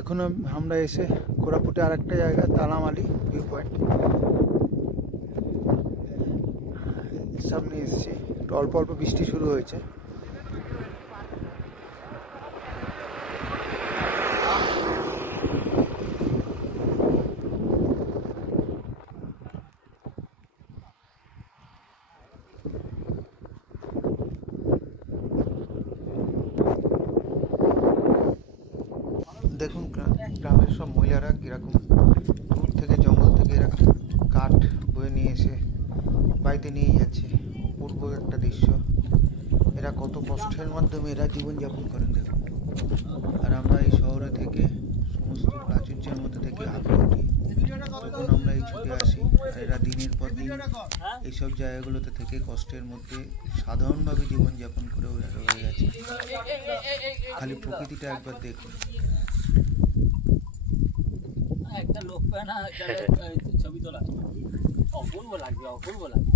এখন আমরা এসে কোরাপুটে আরেকটা জায়গা তালামালি ভিউ পয়েন্ট সামনে এসেছি। অল্প অল্প বৃষ্টি শুরু হয়েছে। দেখুন গ্রামের সব মহিলারা কিরকম দূর থেকে জঙ্গল থেকে এরা কাঠ বয়ে নিয়ে এসে বাড়িতে নিয়ে যাচ্ছে। পূর্ব একটা দৃশ্য। এরা কত কষ্টের মাধ্যমে এরা জীবনযাপন করেন দেখুন। আর আমরা এই শহরে থেকে সমস্ত প্রাচুর্যের মধ্যে থেকে আঁকে উঠি, তখন আমরা এই ছুটে আসি। আর এরা দিনের পর দিন এইসব জায়গাগুলোতে থেকে কষ্টের মধ্যে সাধারণভাবে জীবনযাপন করে রয়ে গেছে। খালি প্রকৃতিটা একবার দেখুন। একটা লোক পায় না ছবি তোলা, অপূর্ব লাগবে, অপূর্ব লাগবে।